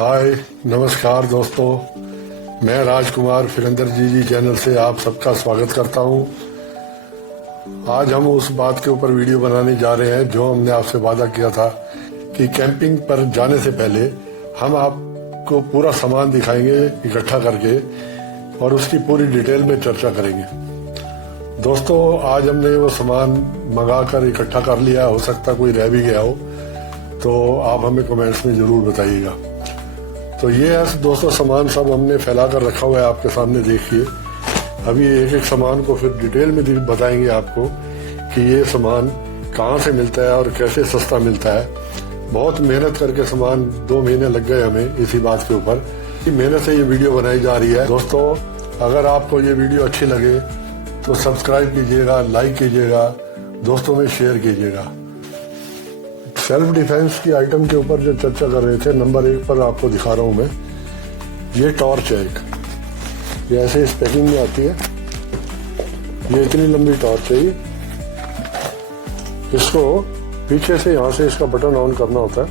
हाय नमस्कार दोस्तों, मैं राजकुमार फिरंदर जी चैनल से आप सबका स्वागत करता हूं। आज हम उस बात के ऊपर वीडियो बनाने जा रहे हैं जो हमने आपसे वादा किया था कि कैंपिंग पर जाने से पहले हम आपको पूरा सामान दिखाएंगे इकट्ठा करके और उसकी पूरी डिटेल में चर्चा करेंगे। दोस्तों आज हमने वो सामान मंगा कर इकट्ठा कर लिया, हो सकता कोई रह भी गया हो तो आप हमें कमेंट्स में जरूर बताइएगा। तो ये है दोस्तों सामान सब हमने फैला कर रखा हुआ है आपके सामने, देखिए। अभी एक एक सामान को फिर डिटेल में बताएंगे आपको कि ये सामान कहाँ से मिलता है और कैसे सस्ता मिलता है। बहुत मेहनत करके सामान 2 महीने लग गए हमें इसी बात के ऊपर, मेहनत से ये वीडियो बनाई जा रही है। दोस्तों अगर आपको ये वीडियो अच्छी लगे तो सब्सक्राइब कीजिएगा, लाइक कीजिएगा, दोस्तों में शेयर कीजिएगा। सेल्फ डिफेंस की आइटम के ऊपर जो चर्चा कर रहे थे, नंबर 1 पर आपको दिखा रहा हूं मैं। ये टॉर्च है एक, ये ऐसे इस पैकिंग में आती है। ये इतनी लंबी टॉर्च है ये। इसको पीछे से यहाँ से इसका बटन ऑन करना होता है।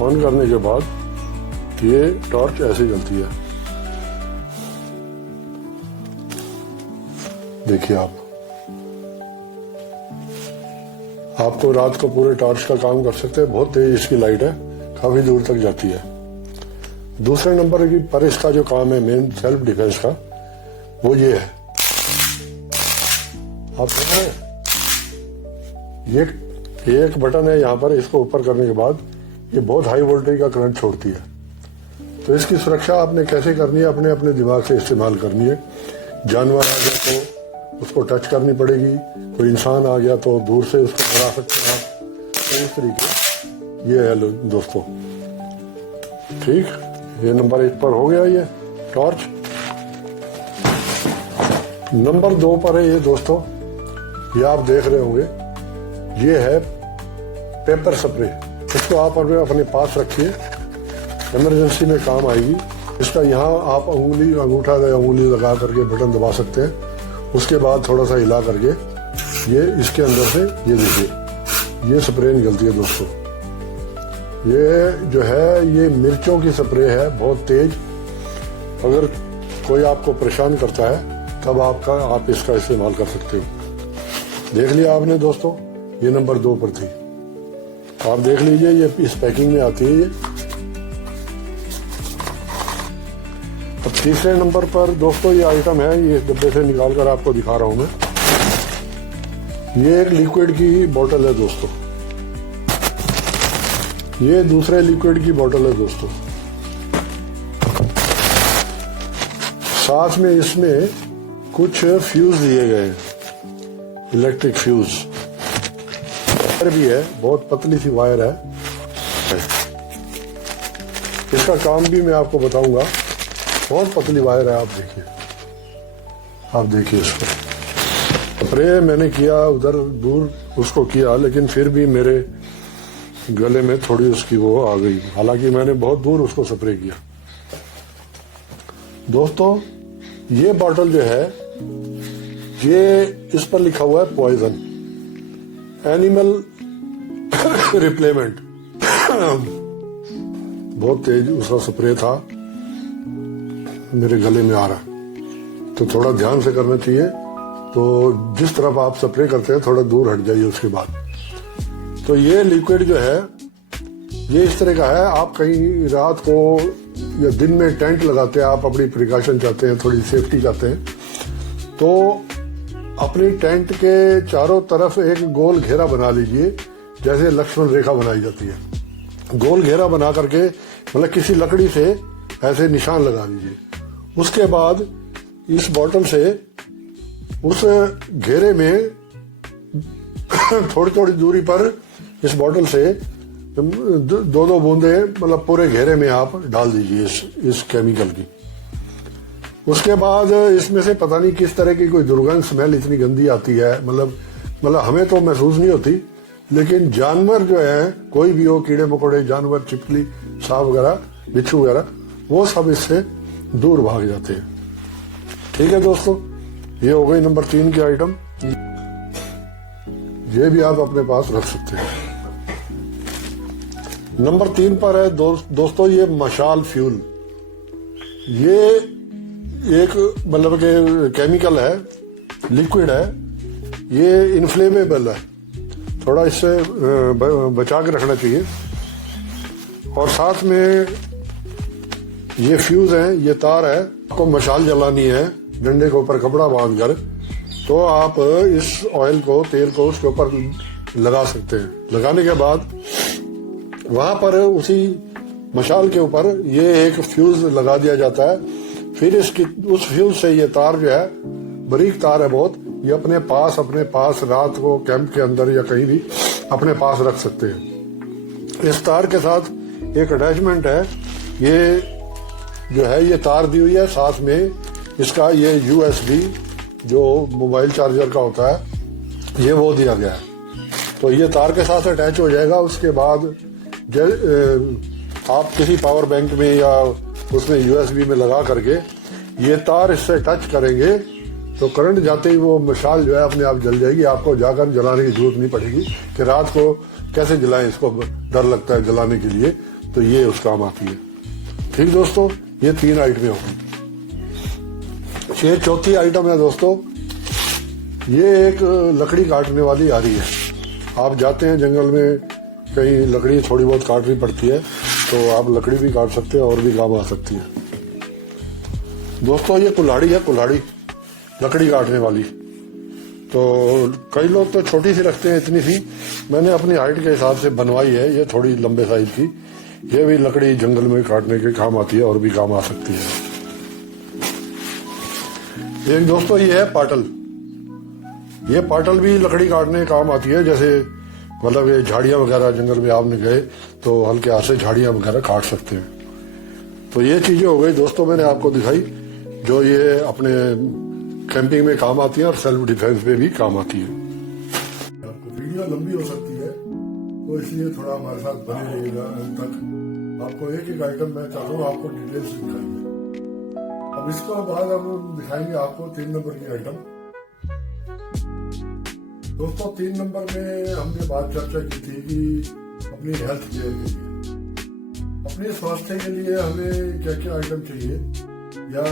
ऑन करने के बाद ये टॉर्च ऐसे जलती है, देखिए आपको रात को पूरे टॉर्च का काम कर सकते हैं। बहुत तेज इसकी लाइट है, काफी दूर तक जाती है। दूसरे नंबर की पर इसका जो काम है मेन सेल्फ डिफेंस का, वो ये है। आप देख रहे हैं ये एक बटन है यहाँ पर, इसको ऊपर करने के बाद ये बहुत हाई वोल्टेज का करंट छोड़ती है। तो इसकी सुरक्षा आपने कैसे करनी है, अपने अपने दिमाग से इस्तेमाल करनी है। जानवर आ गया तो उसको टच करनी पड़ेगी, कोई इंसान आ गया तो दूर से उसको डरा सकते हैं आप। तो इस तरीके ये है दोस्तों, ठीक। ये नंबर 1 पर हो गया ये टॉर्च। नंबर 2 पर है ये दोस्तों, ये आप देख रहे होंगे, ये है पेपर स्प्रे। इसको आप अपने पास रखिए, इमरजेंसी में काम आएगी। इसका यहाँ आप अंगूठा या उंगली लगा करके बटन दबा सकते हैं। उसके बाद थोड़ा सा हिला करके ये इसके अंदर से ये देखिए ये स्प्रे निकलती है दोस्तों। ये जो है ये मिर्चों की स्प्रे है, बहुत तेज। अगर कोई आपको परेशान करता है तब आप इसका इस्तेमाल कर सकते हो। देख लिया आपने दोस्तों, ये नंबर 2 पर थी। आप देख लीजिए ये इस पैकिंग में आती है ये। अब तीसरे नंबर पर दोस्तों ये आइटम है, ये डब्बे से निकाल कर आपको दिखा रहा हूं मैं। ये एक लिक्विड की बोतल है दोस्तों, ये दूसरे लिक्विड की बोतल है दोस्तों। साथ में इसमें कुछ फ्यूज दिए गए हैं, इलेक्ट्रिक फ्यूज। वायर भी है, बहुत पतली सी वायर है। इसका काम भी मैं आपको बताऊंगा, बहुत पतली वायर है। आप देखिए इसको। स्प्रे मैंने किया उधर दूर उसको किया, लेकिन फिर भी मेरे गले में थोड़ी उसकी वो आ गई, हालांकि मैंने बहुत दूर उसको स्प्रे किया। दोस्तों ये बॉटल जो है, ये इस पर लिखा हुआ है पॉइजन एनिमल रिप्लेमेंट। बहुत तेज उसका स्प्रे था, मेरे गले में आ रहा है, तो थोड़ा ध्यान से करना चाहिए। तो जिस तरफ आप स्प्रे करते हैं थोड़ा दूर हट जाइए उसके बाद। तो ये लिक्विड जो है ये इस तरह का है। आप कहीं रात को या दिन में टेंट लगाते हैं, आप अपनी प्रिकॉशन चाहते हैं, थोड़ी सेफ्टी चाहते हैं, तो अपनी टेंट के चारों तरफ एक गोल घेरा बना लीजिए, जैसे लक्ष्मण रेखा बनाई जाती है। गोल घेरा बना करके मतलब किसी लकड़ी से ऐसे निशान लगा दीजिए। उसके बाद इस बोतल से उस घेरे में थोड़ी थोड़ी दूरी पर इस बोतल से 2-2 बूंदे मतलब पूरे घेरे में आप डाल दीजिए इस केमिकल की। उसके बाद इसमें से पता नहीं किस तरह की कोई दुर्गंध स्मेल इतनी गंदी आती है, मतलब हमें तो महसूस नहीं होती, लेकिन जानवर जो है कोई भी हो, कीड़े मकोड़े जानवर, छिपकली, सांप वगैरह, बिच्छू वगैरह, वो सब इससे दूर भाग जाते हैं। ठीक है दोस्तों, ये हो गई नंबर 3 की आइटम। ये भी आप अपने पास रख सकते हैं। नंबर 3 पर है दोस्तों ये मशाल फ्यूल। ये एक मतलब के केमिकल है, लिक्विड है, ये इनफ्लेमेबल है, थोड़ा इससे बचा के रखना चाहिए। और साथ में ये फ्यूज है, ये तार है, आपको मशाल जलानी है डंडे के ऊपर कपड़ा बांधकर, तो आप इस ऑयल को, तेल को उसके ऊपर लगा सकते हैं। लगाने के बाद वहां पर उसी मशाल के ऊपर ये एक फ्यूज लगा दिया जाता है। फिर इसकी उस फ्यूज से ये तार जो है, बारीक तार है बहुत, ये अपने पास रात को कैंप के अंदर या कहीं भी अपने पास रख सकते हैं। इस तार के साथ एक अटैचमेंट है, ये जो है ये तार दी हुई है, साथ में इसका ये USB जो मोबाइल चार्जर का होता है, ये वो दिया गया है। तो ये तार के साथ अटैच हो जाएगा। उसके बाद आप किसी पावर बैंक में या उसमें USB में लगा करके ये तार इससे टच करेंगे तो करंट जाते ही वो मशाल जो है अपने आप जल जाएगी। आपको जाकर जलाने की जरूरत नहीं पड़ेगी कि रात को कैसे जलाएं, इसको डर लगता है जलाने के लिए, तो ये उस काम आती है। ठीक दोस्तों, ये 3 आइटमें होंगी। ये चौथी आइटम है दोस्तों, ये एक लकड़ी काटने वाली आ रही है। आप जाते हैं जंगल में, कहीं लकड़ी थोड़ी बहुत काटनी पड़ती है, तो आप लकड़ी भी काट सकते हैं और भी काम आ सकती है। दोस्तों ये कुल्हाड़ी है, कुल्हाड़ी लकड़ी काटने वाली। तो कई लोग तो छोटी सी रखते हैं, इतनी सी मैंने अपनी हाइट के हिसाब से बनवाई है, ये थोड़ी लंबे साइज की। ये भी लकड़ी जंगल में काटने के काम आती है और भी काम आ सकती है। एक दोस्तों ये है पाटल। ये पाटल भी लकड़ी काटने के काम आती है। जैसे मतलब ये झाड़ियां वगैरह जंगल में आपने गए तो हल्के हाथ से झाड़ियां वगैरह काट सकते हैं। तो ये चीजें हो गई दोस्तों, मैंने आपको दिखाई जो ये अपने कैंपिंग में काम आती है और सेल्फ डिफेंस में भी काम आती है। आपको वीडियो लंबी हो सकती है तो इसलिए थोड़ा हमारे साथ बने रहिएगा अंत तक। आपको एक एक आइटम मैं चाहता हूँ आपको डिटेल से दिखाएंगे। अब इसके बाद हम दिखाएंगे आपको 3 नंबर की आइटम। दोस्तों 3 नंबर में हमने बात चर्चा की थी कि अपनी हेल्थ केयर के लिए, अपने स्वास्थ्य के लिए हमें क्या क्या आइटम चाहिए या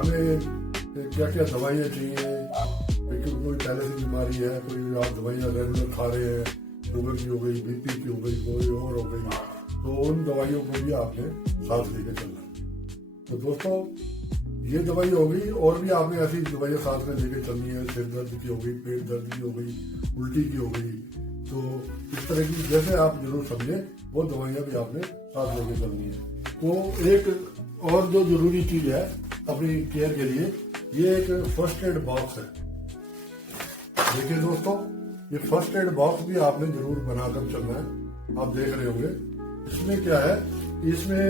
हमें क्या क्या दवाइयाँ चाहिए। कोई पहले से बीमारी है, कोई आप दवाइयाँ रेगुलर खा रहे हैं, शुगर की हो गई, BP की हो गई, कोई और हो गई, तो उन दवाइयों को भी आपने साथ लेके चलना। तो दोस्तों ये दवाई हो गई, और भी आपने ऐसी दवाइयाँ साथ में लेके चलनी है। सिर दर्द की हो गई, पेट दर्द की हो गई, उल्टी की हो गई, तो इस तरह की जैसे आप जरूर समझे वो दवाइयाँ भी आपने साथ लेके चलनी है। तो एक और जो जरूरी चीज है अपनी केयर के लिए, ये एक फर्स्ट एड बॉक्स है। देखिए दोस्तों, ये फर्स्ट एड बॉक्स भी आपने जरूर बनाकर चलना है। आप देख रहे होंगे इसमें क्या है, इसमें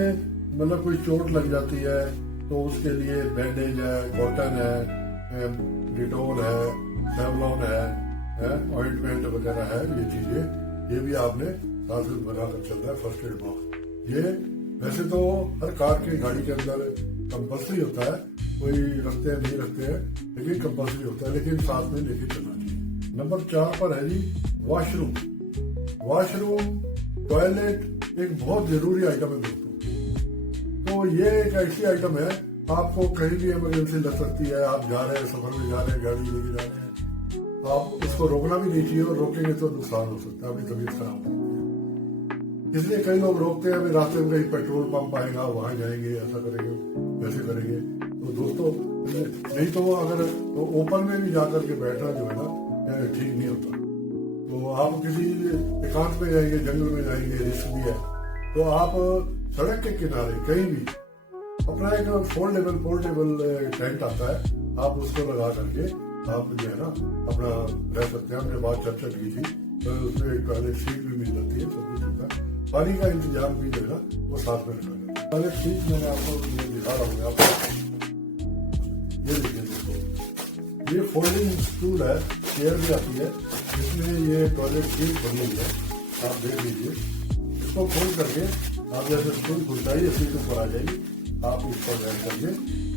मतलब कोई चोट लग जाती है तो उसके लिए बैंडेज है, कॉटन है, डिटोल है, सेवलॉन है, ऑइंटमेंट वगैरह है, ये चीजें ये भी आपने साथ में बनाकर चलना है। फर्स्ट एड बॉक्स ये वैसे तो हर कार की गाड़ी के अंदर कंपल्सरी होता है, कोई रखते हैं नहीं रखते हैं, लेकिन कंपल्सरी होता है, लेकिन साथ में लेके चलना चाहिए। नंबर 4 पर है जी वॉशरूम। वॉशरूम टॉयलेट एक बहुत जरूरी आइटम है दोस्तों। तो ये एक ऐसी आइटम है, आपको कहीं भी इमरजेंसी लग सकती है, आप जा रहे हैं, सफर में जा रहे हैं, गाड़ी लेके जा रहे हैं, आप उसको रोकना भी नहीं चाहिए, और रोकेंगे तो नुकसान हो सकता है, आपकी तबीयत खराब हो सकती है। इसलिए कई लोग रोकते हैं, अभी रास्ते में कहीं पेट्रोल पंप आएगा वहां जाएंगे, ऐसा करेंगे वैसे करेंगे। तो दोस्तों नहीं तो अगर तो ओपन में भी जाकर के बैठना जो है ना ठीक नहीं होता। तो आप किसी एकांत में जाएंगे, जंगल में जाएंगे, रिस्क भी है, तो आप सड़क के किनारे कहीं भी अपना एक फोल्डेबल टेंट आता है, आप उसको लगा करके आप जो है ना अपना रह सकते हैं। हमने बात चर्चा की थी, तो उसमें टॉयलेट सीट भी मिल जाती है, सब कुछ होता है, पानी का इंतजाम भी जो है ना वो साथ में रखा जाता है। टॉयलेट सीट मैंने आपको दिखा रहा हूँ, आपको ये देखिए दोस्तों, ये फोल्डिंग स्टूल है, चेयर भी आती है, इसमें ये टॉयलेट सीट बनी हुई है, आप देख लीजिए। इसको खोल करके आप जैसे स्टूल खुलता है, ये सीट ऊपर आ जाएगी, आप इस पर बैठ करके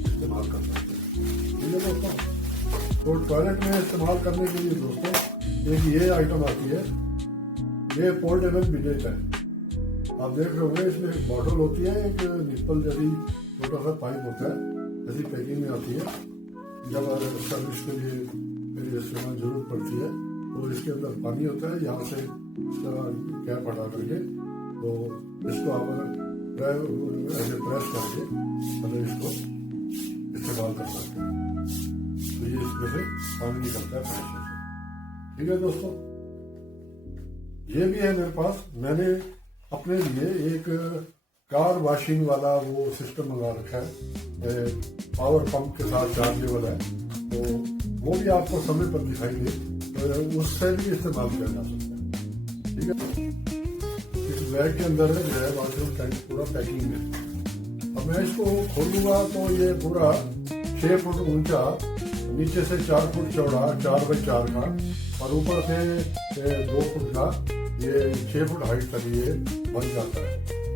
इस्तेमाल कर सकते हैं। ठीक है दोस्तों, तो टॉयलेट में इस्तेमाल करने के लिए दोस्तों एक ये आइटम आती है, ये फोल्डेबल बिडेट है। आप देख रहे होंगे इसमें एक बॉटल होती है, एक निप्पल जैसी छोटा सा पाइप होता है, ऐसी पैकिंग में आती है। जब सर्विस के लिए मेरी इस्तेमाल जरूरत पड़ती है तो इसके अंदर पानी होता है, यहाँ से कैप हटा करके तो इसको आप ऐसे प्रेस करके मतलब इसको इस्तेमाल कर सकते हैं। तो ये इसमें से पानी निकलता है प्रेशर से। ठीक है दोस्तों, ये भी है मेरे पास। मैंने अपने लिए एक कार वॉशिंग वाला वो सिस्टम मंगा रखा है, पावर पंप के साथ चार्जेबल है, तो वो भी आपको समय पर दिखाई दे तो उससे भी इस्तेमाल किया जा सकता है। ठीक है, इस बैग के अंदर जो है वॉशरूम टैंक पूरा पैकिंग में। अब मैं इसको खोलूंगा तो ये पूरा 6 फुट ऊंचा, नीचे से 4 फुट चौड़ा 4 बाई 4 का, और ऊपर से 2 फुट का, ये 6 फुट हाइट तक ये बन जाता है।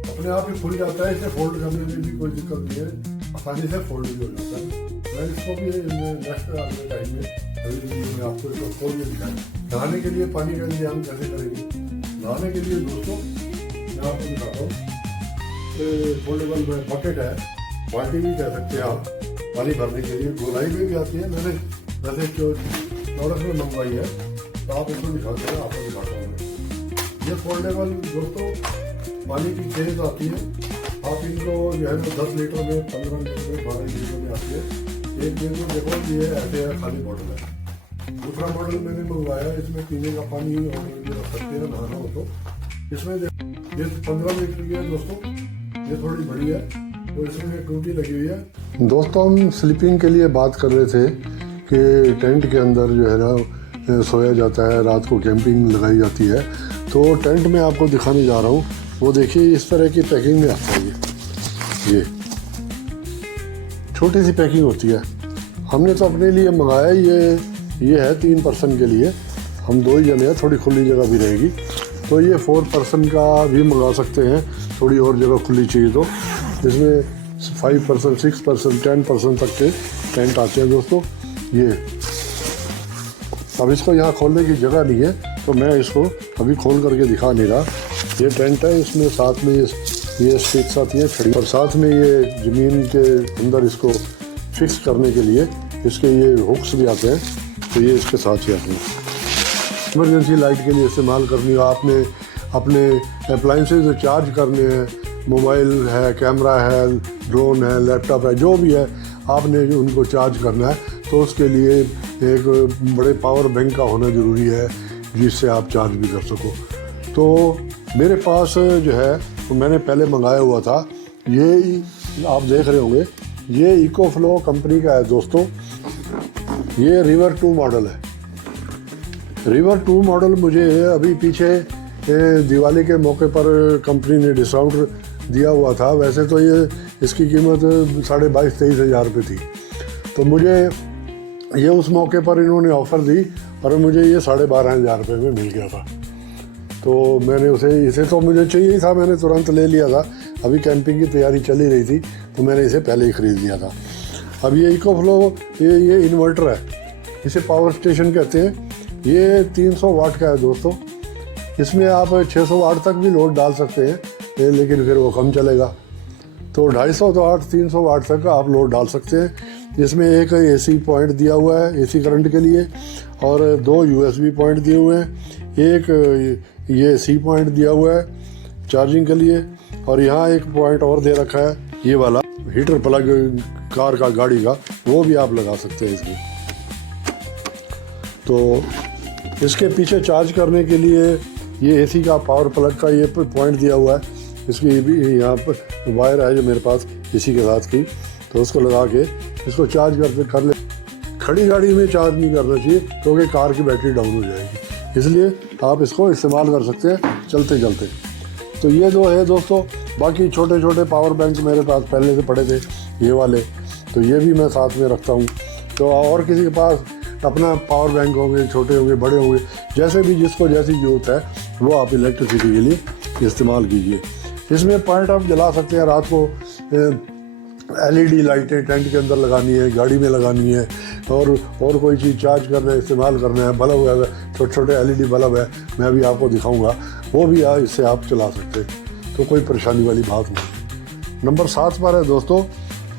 अपने आप ही खुल जाता है, इसे फोल्ड करने में भी कोई दिक्कत नहीं है, आसानी से फोल्ड भी हो जाता है। मैं इसको भी नेक्स्ट आने टाइम में मैं आपको इसको खोल के दिखाएं। नहाने के लिए पानी का इंतजाम कैसे करेंगे। नहाने के लिए दोस्तों मैं आपको दिखाता हूँ, फोल्डेबल बकेट है, बाल्टी भी कह सकते हैं आप, पानी भरने के लिए गोलाई में भी आती है। मैंने वैसे चौरस में मंगवाई है, तो आप इसको दिखाते हैं, आपको दिखाता हूँ। ये फोल्डेबल दोस्तों पानी की केज आती है, आप इनको जो है 10 लीटर में, 15 लीटर में, 12 लीटर में आती है। एक दिन में देखो ये ऐसे खाली बॉटल है। दूसरा मॉडल मैंने मंगवाया, इसमें पीने का पानी और रख सकते हैं नहाना हो तो। इसमें ये 15 लीटर की है दोस्तों, ये थोड़ी बड़ी है, तो इसमें टूटी लगी हुई है। दोस्तों हम स्लीपिंग के लिए बात कर रहे थे कि टेंट के अंदर जो है ना सोया जाता है, रात को कैंपिंग लगाई जाती है, तो टेंट में आपको दिखाने जा रहा हूँ। वो देखिए इस तरह की पैकिंग में आता है, ये छोटी सी पैकिंग होती है। हमने तो अपने लिए मंगाया, ये है 3 पर्सन के लिए, हम 2 ही जने हैं, थोड़ी खुली जगह भी रहेगी। तो ये 4 पर्सन का भी मंगा सकते हैं, थोड़ी और जगह खुली चाहिए तो। इसमें 5 पर्सन, 6 पर्सन, 10 पर्सन तक के टेंट आते हैं दोस्तों। ये अब इसको यहाँ खोलने की जगह नहीं है, तो मैं इसको अभी खोल करके दिखा नहीं रहा। ये टेंट है, इसमें साथ में ये स्टिक्स आती हैं छड़ी, और साथ में ये ज़मीन के अंदर इसको फिक्स करने के लिए इसके ये हुक्स भी आते हैं, तो ये इसके साथ ही आते हैं। इमरजेंसी लाइट के लिए इस्तेमाल करनी हो आपने, अपने अप्लाइंसेज चार्ज करने हैं, मोबाइल है, कैमरा है, ड्रोन है, लैपटॉप है, जो भी है आपने उनको चार्ज करना है, तो उसके लिए एक बड़े पावर बैंक का होना ज़रूरी है, जिससे आप चार्ज भी कर सको। तो मेरे पास जो है तो मैंने पहले मंगाया हुआ था, ये आप देख रहे होंगे, ये इकोफ्लो कंपनी का है दोस्तों। ये रिवर 2 मॉडल है। रिवर 2 मॉडल मुझे अभी पीछे दिवाली के मौके पर कंपनी ने डिस्काउंट दिया हुआ था। वैसे तो ये इसकी कीमत 22,000-23,000 रुपये थी, तो मुझे ये उस मौके पर इन्होंने ऑफ़र दी और मुझे ये 12,500 रुपये में मिल गया था। तो मैंने इसे तो मुझे चाहिए ही था, मैंने तुरंत ले लिया था। अभी कैंपिंग की तैयारी चल ही रही थी, तो मैंने इसे पहले ही ख़रीद लिया था। अब ये इकोफ्लो ये इन्वर्टर है, इसे पावर स्टेशन कहते हैं। ये 300 वाट का है दोस्तों। इसमें आप 600 वाट तक भी लोड डाल सकते हैं, लेकिन फिर वो कम चलेगा। तो 250 वाट 300 वाट तक आप लोड डाल सकते हैं। इसमें एक AC पॉइंट दिया हुआ है AC करंट के लिए, और 2 USB पॉइंट दिए हुए हैं। एक ये C पॉइंट दिया हुआ है चार्जिंग के लिए, और यहाँ एक पॉइंट और दे रखा है, ये वाला हीटर प्लग कार का, गाड़ी का, वो भी आप लगा सकते हैं इसमें। तो इसके पीछे चार्ज करने के लिए ये AC का पावर प्लग का ये पॉइंट दिया हुआ है। इसकी भी यहाँ पर वायर है जो मेरे पास इसी के साथ की, तो उसको लगा के इसको चार्ज कर ले। खड़ी गाड़ी में चार्ज नहीं करना चाहिए, क्योंकि कार की बैटरी डाउन हो जाएगी, इसलिए आप इसको इस्तेमाल कर सकते हैं चलते चलते। तो ये जो है दोस्तों, बाकी छोटे छोटे पावर बैंक मेरे पास पहले से पड़े थे ये वाले, तो ये भी मैं साथ में रखता हूँ। तो और किसी के पास अपना पावर बैंक होंगे, छोटे होंगे, बड़े होंगे, जैसे भी जिसको जैसी ज़रूरत है वो आप इलेक्ट्रिसिटी के लिए इस्तेमाल कीजिए। इसमें पॉइंट आप जला सकते हैं। रात को LED लाइटें टेंट के अंदर लगानी है, गाड़ी में लगानी है, और कोई चीज़ चार्ज करना है, इस्तेमाल करना है, बल्ब है, छोटे छोटे LED बल्ब है, मैं भी आपको दिखाऊंगा, वो भी इससे आप चला सकते हैं। तो कोई परेशानी वाली बात नहीं। नंबर 7 पर है दोस्तों,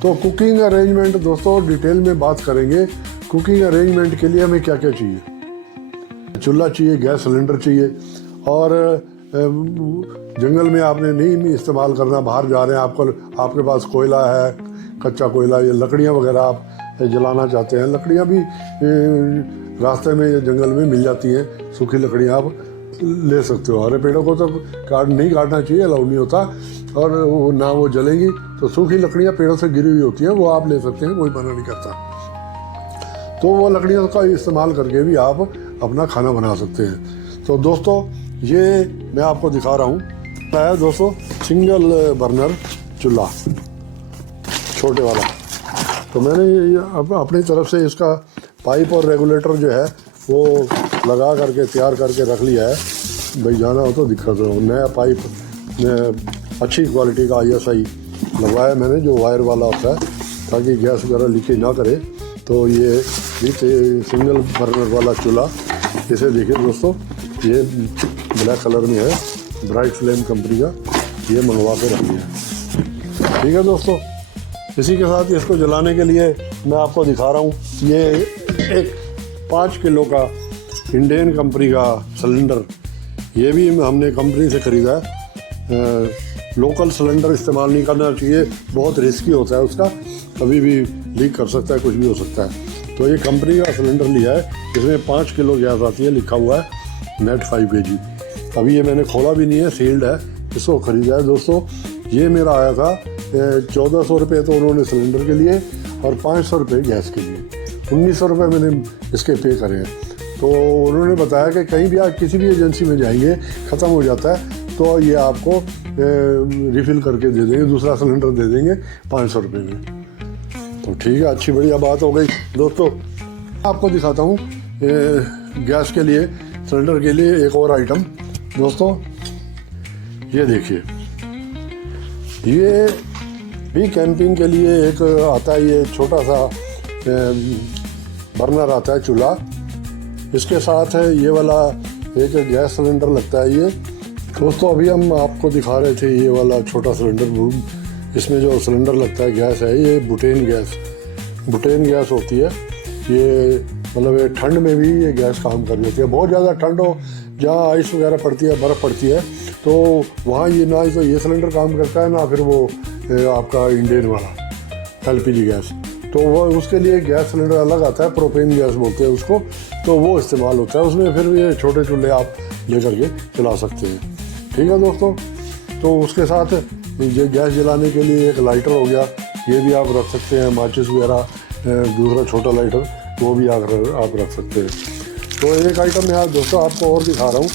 तो कुकिंग अरेंजमेंट दोस्तों डिटेल में बात करेंगे। कुकिंग अरेंजमेंट के लिए हमें क्या क्या चाहिए, चूल्हा चाहिए, गैस सिलेंडर चाहिए, और जंगल में आपने नहीं इस्तेमाल करना, बाहर जा रहे हैं, आपके पास कोयला है, कच्चा कोयला, ये लकड़ियाँ वगैरह आप जलाना चाहते हैं, लकड़ियाँ भी रास्ते में या जंगल में मिल जाती हैं, सूखी लकड़ियाँ आप ले सकते हो। हरे पेड़ों को तो नहीं काटना चाहिए, अलाउ नहीं होता, और वो ना वो जलेंगी, तो सूखी लकड़ियाँ पेड़ों से गिरी हुई होती हैं, वो आप ले सकते हैं, कोई मना नहीं करता। तो वो लकड़ियों का इस्तेमाल करके भी आप अपना खाना बना सकते हैं। तो दोस्तों ये मैं आपको दिखा रहा हूँ, है दोस्तों सिंगल बर्नर चूल्हा छोटे वाला। तो मैंने अब अपनी तरफ से इसका पाइप और रेगुलेटर जो है वो लगा करके तैयार करके रख लिया है, भाई जाना हो तो दिक्कत हो। नया पाइप अच्छी क्वालिटी का ISI लगवाया मैंने, जो वायर वाला होता है, ताकि गैस वगैरह लीकेज ना करे। तो ये सिंगल बर्नर वाला चूल्हा, इसे देखिए दोस्तों, ये ब्लैक कलर में है, ब्राइट फ्लेम कंपनी का, ये मंगवा के रख लिया। ठीक है दोस्तों, इसी के साथ इसको जलाने के लिए मैं आपको दिखा रहा हूँ, ये एक 5 किलो का इंडियन कंपनी का सिलेंडर, ये भी हमने कंपनी से ख़रीदा है। लोकल सिलेंडर इस्तेमाल नहीं करना चाहिए, बहुत रिस्की होता है उसका, कभी भी लीक कर सकता है, कुछ भी हो सकता है। तो ये कंपनी का सिलेंडर लिया है, इसमें 5 किलो गैस आती है, लिखा हुआ है नेट 5 kg। अभी ये मैंने खोला भी नहीं है, सील्ड है, इसको ख़रीदा है दोस्तों। ये मेरा आया था 1400 रुपये तो उन्होंने सिलेंडर के लिए, और 500 रुपये गैस के लिए, 1900 रुपये मैंने इसके पे करे हैं। तो उन्होंने बताया कि कहीं भी आप किसी भी एजेंसी में जाएंगे, ख़त्म हो जाता है तो ये आपको रिफ़िल करके दे देंगे, दूसरा सिलेंडर दे देंगे 500 रुपये में। तो ठीक है, अच्छी बढ़िया बात हो गई दोस्तों। आपको दिखाता हूँ गैस के लिए, सिलेंडर के लिए एक और आइटम दोस्तों, ये देखिए, ये भी कैंपिंग के लिए एक आता है, ये छोटा सा बर्नर आता है चूल्हा, इसके साथ है ये वाला एक गैस सिलेंडर लगता है। ये दोस्तों अभी हम आपको दिखा रहे थे ये वाला छोटा सिलेंडर, इसमें जो सिलेंडर लगता है गैस है, ये बुटेन गैस होती है। ये मतलब ये ठंड में भी ये गैस काम कर देती है। बहुत ज़्यादा ठंड हो, जहाँ आइस वगैरह पड़ती है, बर्फ़ पड़ती है, तो वहाँ ये ना तो ये सिलेंडर काम करता है, ना फिर वो आपका इंडियन वाला LPG गैस। तो वो उसके लिए गैस सिलेंडर अलग आता है, प्रोपेन गैस बोलते हैं उसको, तो वो इस्तेमाल होता है उसमें। फिर ये छोटे चूल्हे आप लेकर के चला सकते हैं। ठीक है दोस्तों, तो उसके साथ ये गैस जलाने के लिए एक लाइटर हो गया, ये भी आप रख सकते हैं, माचिस वगैरह, दूसरा छोटा लाइटर वो भी आप रख सकते हैं। तो एक आइटम यहाँ दोस्तों आपको और दिखा रहा हूँ,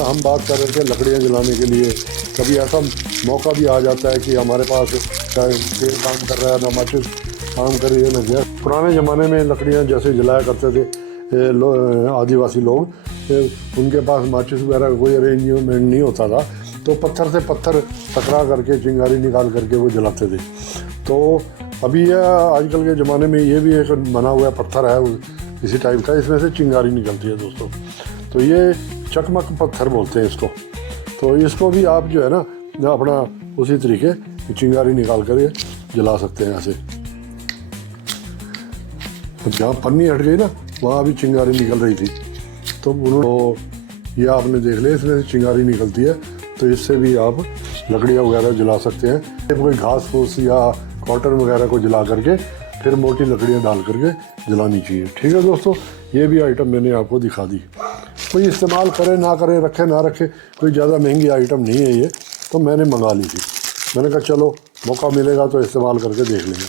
हम बात कर रहे थे लकड़ियाँ जलाने के लिए। कभी ऐसा मौका भी आ जाता है कि हमारे पास तेल काम कर रहा है, ना माचिस काम कर रही है, ना गैस। पुराने ज़माने में लकड़ियाँ जैसे जलाया करते थे आदिवासी लोग, उनके पास माचिस वगैरह कोई अरेंजमेंट नहीं होता था, तो पत्थर से पत्थर टकरा करके चिंगारी निकाल करके वो जलाते थे। तो अभी आजकल के ज़माने में ये भी एक बना हुआ पत्थर है इसी टाइप का, इसमें से चिंगारी निकलती है दोस्तों। तो ये चकमक पत्थर बोलते हैं इसको। तो इसको भी आप जो है ना अपना उसी तरीके चिंगारी निकाल कर जला सकते हैं ऐसे। तो जहाँ पन्नी हट गई ना, वहाँ भी चिंगारी निकल रही थी, तो उन्होंने ये आपने देख लिया, इसमें से चिंगारी निकलती है, तो इससे भी आप लकड़ियाँ वगैरह जला सकते हैं। कोई घास फूस या कॉटन वगैरह को जला करके फिर मोटी लकड़ियाँ डाल करके जलानी चाहिए। ठीक है दोस्तों, ये भी आइटम मैंने आपको दिखा दी। कोई इस्तेमाल करे ना करे, रखे ना रखे, कोई ज़्यादा महंगी आइटम नहीं है ये, तो मैंने मंगा ली थी। मैंने कहा चलो मौका मिलेगा तो इस्तेमाल करके देख लेंगे।